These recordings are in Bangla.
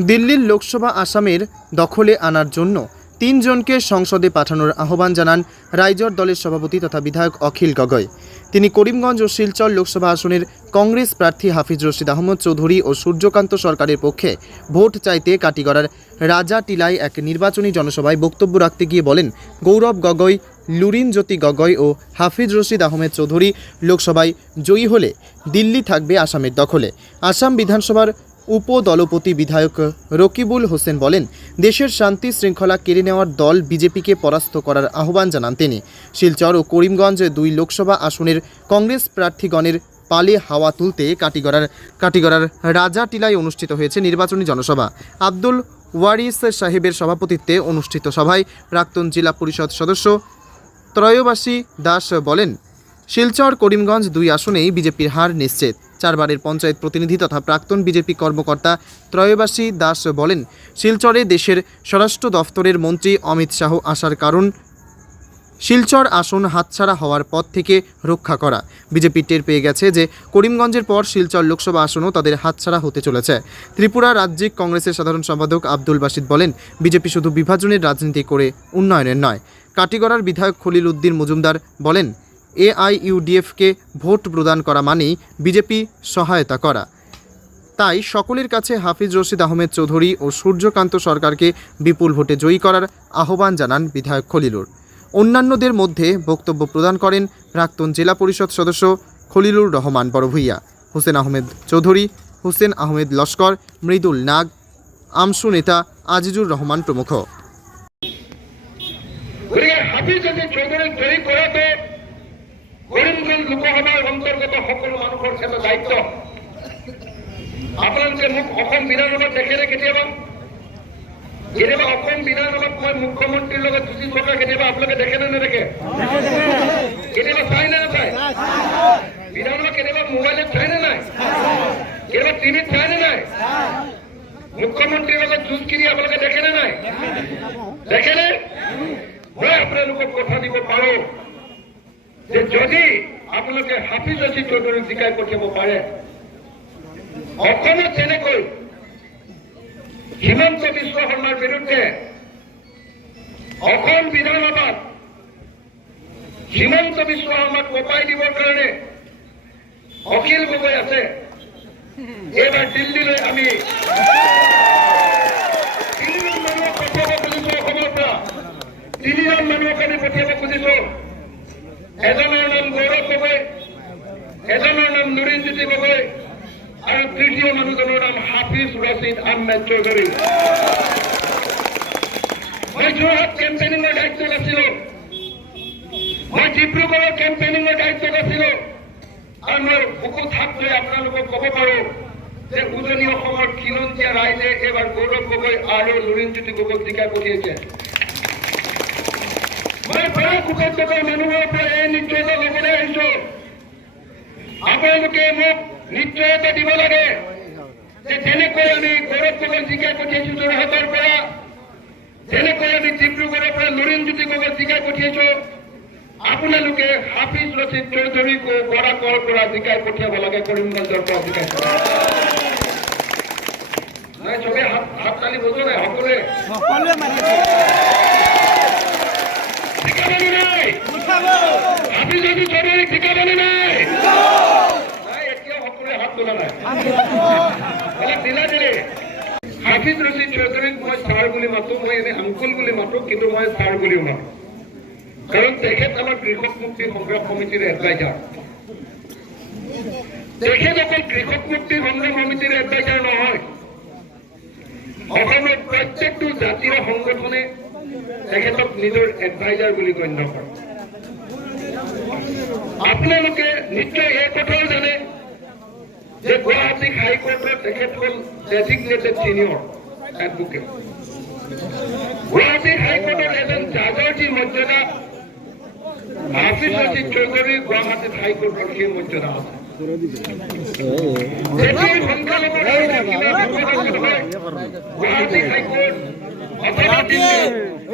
দিল্লির লোকসভা আসামের দখলে আনার জন্য তিনজনকে সংসদে পাঠানোর আহ্বান জানান রাইজর দলের সভাপতি তথা বিধায়ক অখিল গগৈ। তিনি করিমগঞ্জ ও শিলচর লোকসভা আসনের কংগ্রেস প্রার্থী হাফিজ রশিদ আহমদ চৌধুরী ও সূর্যকান্ত সরকারের পক্ষে ভোট চাইতে কাটিগড়ার রাজা টিলায় এক নির্বাচনী জনসভায় বক্তব্য রাখতে গিয়ে বলেন, গৌরব গগৈ, লুরিন জ্যোতি গগৈ ও হাফিজ রশিদ আহমেদ চৌধুরী লোকসভায় জয়ী হলে দিল্লি থাকবে আসামের দখলে। আসাম বিধানসভার উপদলপতি বিধায়ক রকিবুল হোসেন বলেন, দেশের শান্তি শৃঙ্খলা কেড়ে নেওয়ার দল বিজেপিকে পরাস্ত করার আহ্বান জানান তিনি। শিলচর ও করিমগঞ্জ দুই লোকসভা আসনের কংগ্রেস প্রার্থীগণের পালে হাওয়া তুলতে কাটিগড়ার কাটিগড়ার রাজা টিলায় অনুষ্ঠিত হয়েছে নির্বাচনী জনসভা। আব্দুল ওয়ারিস সাহেবের সভাপতিত্বে অনুষ্ঠিত সভায় প্রাক্তন জেলা পরিষদ সদস্য ত্রয়োবাসী দাস বলেন শিলচর করিমগঞ্জ দুই আসনেই বিজেপির হার নিশ্চিত। চারবারের পঞ্চায়েত প্রতিনিধি তথা প্রাক্তন বিজেপি কর্মকর্তা ত্রয়োবাসী দাস বলেন, শিলচরে দেশের স্বরাষ্ট্র দফতরের মন্ত্রী অমিত শাহ আসার কারণ, শিলচর আসন হাতছাড়া হওয়ার পথ থেকে রক্ষা করা। বিজেপি টের পেয়ে গেছে যে করিমগঞ্জের পর শিলচর লোকসভা আসনও তাদের হাতছাড়া হতে চলেছে। ত্রিপুরা রাজ্যিক কংগ্রেসের সাধারণ সম্পাদক আব্দুল বাসিদ বলেন, বিজেপি শুধু বিভাজনের রাজনীতি করে উন্নয়নের নয়। কাটিগড়ার বিধায়ক খলিল উদ্দিন মজুমদার বলেন এআইইউডিএফকে ভোট প্রদান করা মানেই বিজেপি সহায়তা করা। তাই সকলের কাছে হাফিজ রশিদ আহমেদ চৌধুরী ও সূর্যকান্ত সরকারকে বিপুল ভোটে জয়ী করার আহ্বান জানান বিধায়ক খলিলুর। অন্যান্যদের মধ্যে বক্তব্য প্রদান করেন প্রাক্তন জেলা পরিষদ সদস্য খলিলুর রহমান বড়ভূইয়া, হোসেন আহমেদ চৌধুরী, হোসেন আহমেদ লস্কর, মৃদুল নাগ, আমসু নেতা আজিজুর রহমান প্রমুখ। দেখেনে কেতিয়াবা মোবাইলত কেতিয়াবা টিভিত চাই নে নাই মুখ্যমন্ত্ৰীৰ লগত যুঁজ কিনি আপোনালোকে দেখে নে নাই দেখেনে মই আপোনালোকক কথা দিব পাৰো যে যদি আপোনালোকে হাফিজ ৰচিদ চৌধুৰীক জিকাই পঠিয়াব পাৰে অসমত যেনেকৈ হিমন্ত বিশ্ব শৰ্মাৰ বিৰুদ্ধে অসম বিধানসভাত হিমন্ত বিশ্ব শৰ্মাক কপাই দিবৰ কাৰণে অখিল গগৈ আছে। এইবাৰ দিল্লীলৈ আমি তিনিজন মানুহক পঠিয়াব খুজিছো, অসমৰ পৰা। তিনিজন মানুহক আমি পঠিয়াব খুজিছো। গগৈ এজনৰ নাম নুৰিনজ্যোতি গগৈ আৰু তৃতীয় মানুহজনৰ নাম হাফিজ ৰচিদ আহমেদ চৌধুৰী মই আছিলো। মই ডিব্ৰুগড়ৰ কেম্পেইনিঙৰ দায়িত্বত আছিলো। আৰু মই বুকুত হাত আপোনালোকক ক'ব পাৰো যে উজনি অসমৰ খিলঞ্জীয়া ৰাইজে এইবাৰ গৌৰৱ গগৈ আৰু লুৰিণজ্যোতি গগৈক জিকাই পঠিয়াইছে আপোনালোকে মোক নিশ্চয়তা দিব লাগে যে যেনেকৈ আমি গৌৰৱ গগৈ জিকাই পঠিয়াইছো যোৰহাটৰ যেনেকৈ আমি ডিব্ৰুগড়ৰ পৰা লুৰিণজ্যোতি গগৈ জিকাই পঠিয়াইছো আপোনালোকে হাফিজ ৰচিদ চৌধুৰীকো বৰাকৰ পৰা জিকাই পঠিয়াব লাগে কৰিমগঞ্জৰ পৰা জিকাই নাই চবে হাত হাত তালি বজোৱা নাই সকলোৱে হাফিজ ৰচিদ চৌধুৰীক মই ছাৰ বুলি মাতো, মই এনে আংকুল মাতো, কিন্তু মই ছাৰ বুলিও মাতো। কাৰণ তেখেত আমাৰ কৃষক মুক্তি সংগ্ৰাম সমিতিৰ এডভাইজাৰ তেখেত অকল কৃষক মুক্তি সংগ্ৰাম সমিতিৰ এডভাইজাৰ নহয়। অসমৰ প্ৰত্যেকটো জাতীয় সংগঠনে তেখেতক নিজৰ এডভাইজাৰ বুলি গণ্য কৰে। আপোনালোকে নিশ্চয় এই কথাও জানে যে গুৱাহাটী হাইকোৰ্টৰ তেখেত ডেজিগনেটেড ছিনিয়ৰ এডভোকেট গুৱাহাটী হাইকোৰ্টৰ এজন জাজৰ যি মৰ্যাদা, হাফিজ ৰচিদ চৌধুৰী গুৱাহাটীত হাইকোৰ্টৰ সেই মৰ্যাদা আছে। যেতিয়াই হয়, গুৱাহাটী হাইকোৰ্ট অথবা দিল্লী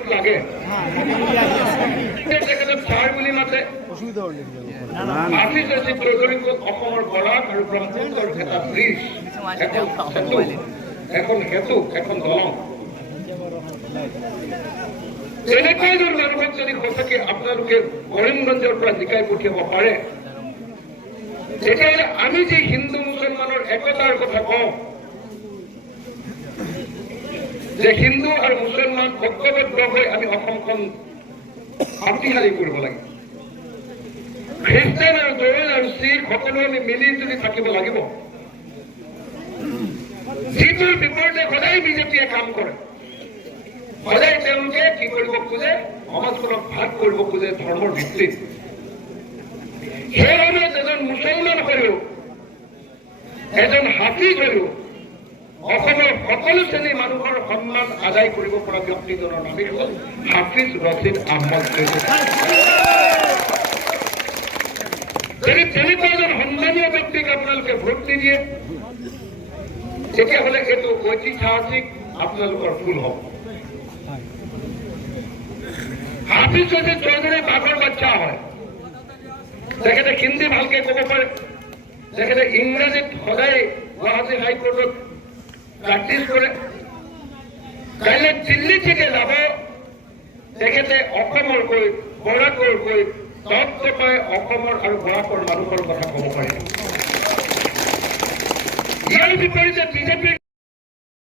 ভোট লাগে তেখেতে ছাৰ বুলি মাতে আশিষ ৰঞ্জিত চৌধুৰীক অসমৰ বৰাক এখন সেতু এখন দলং তেনেকৈ মানুহক যদি সঁচাকে আপোনালোকে কৰিমগঞ্জৰ পৰা জিকাই পঠিয়াব পাৰে তেতিয়াহ'লে আমি যি হিন্দু মুছলমানৰ একতাৰ কথা কওঁ যে হিন্দু আৰু মুছলমান ঐক্যবদ্ধ হৈ আমি অসমখন শক্তিশালী কৰিব লাগে। খ্ৰীষ্টান আৰু জৈন আৰু শিখ সকলো আমি মিলি জুলি থাকিব লাগিব। যিটোৰ বিপৰীতে সদায় বিজেপিয়ে কাম কৰে, সদায় তেওঁলোকে কি কৰিব খোজে? সমাজখনক ভাগ কৰিব খোজে ধৰ্মৰ ভিত্তিত। সেই এজন মুছলমান হৈও এজন হাফিজ হৈও অসমৰ সকলো শ্ৰেণীৰ মানুহৰ সন্মান আদায় কৰিব পৰা ব্যক্তিজনৰ নামেই হ'ল হাফিজ ৰচিদ আহমদ যদি তেনেকুৱা এজন সন্মানীয় ব্যক্তিক আপোনালোকে ভোট নিদিয়ে, তেতিয়াহ'লে এইটো ঐতিহাসিক আপোনালোকৰ ভুল হ'ব। হাফিজ ৰচিদ চৌধুৰী বাঘৰ বাচ্চা হয়, তেখেতে হিন্দী ভালকে ক'ব পাৰে, তেখেতে ইংৰাজীত সদায় গুৱাহাটী হাইকোৰ্টত কৰে কাইলৈ দিল্লী থেকে যাব। তেখেতে অসমৰ গৈ বৰাকৰ গৈ তৎটপাই অসমৰ আৰু বৰাকৰ মানুহৰ কথা ক'ব পাৰে ইয়াৰ বিপৰীতে বিজেপিৰ